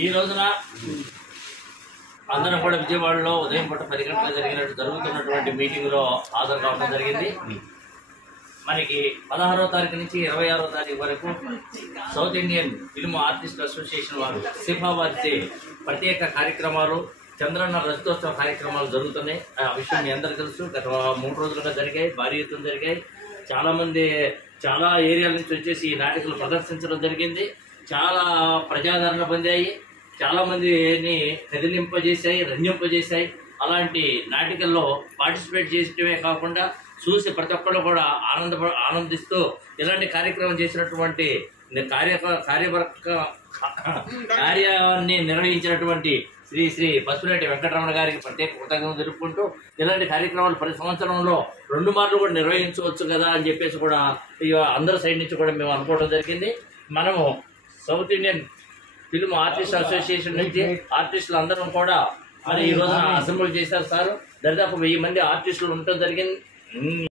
ఈ రోజున అందరం కూడా విజయవాడలో ఉదయం పూట 10 గంటలకు జరుగుతున్నటువంటి మీటింగ్లో హాజరు కావడం జరిగింది. మనకి 16వ తారీఖు నుంచి 26వ తారీఖు వరకు south Indian film artist association వారు సిఫాబాద్ ప్రత్యేక కార్యక్రమాలు, చంద్రన్న రజతోత్సవ కార్యక్రమాలు జరుగుతున్నాయి. ఆ విషయం మీ అందరికీ తెలుసు. గత 3 రోజులుగా జరిగాయి, భారీ ఎత్తున జరిగాయి. చాలామంది చాలా ఏరియాల నుంచి వచ్చేసి ఈ నాటికలు ప్రదర్శించడం జరిగింది. చాలా ప్రజాదరణ పొందాయి, చాలామందిని కదిలింపజేశాయి, రంజింపజేశాయి. అలాంటి నాటికల్లో పార్టిసిపేట్ చేయడమే కాకుండా చూసి ప్రతి ఒక్కరు కూడా ఆనందిస్తూ ఇలాంటి కార్యక్రమం చేసినటువంటి కార్యాన్ని నిర్వహించినటువంటి శ్రీ పసుపులేటి వెంకటరమణ గారికి ప్రత్యేక కృతజ్ఞతలు తెలుపుకుంటూ, ఇలాంటి కార్యక్రమాలు ప్రతి సంవత్సరంలో 2 మార్లు కూడా నిర్వహించవచ్చు కదా అని చెప్పేసి కూడా అందరి సైడ్ నుంచి కూడా మేము అనుకోవడం జరిగింది. మనము south Indian film artist association నుంచి ఆర్టిస్టులు అందరం కూడా మరి ఈ రోజున అసెంబ్లీ చేశారు సార్. దాదాపు 1000 మంది ఆర్టిస్టులు ఉండటం జరిగింది.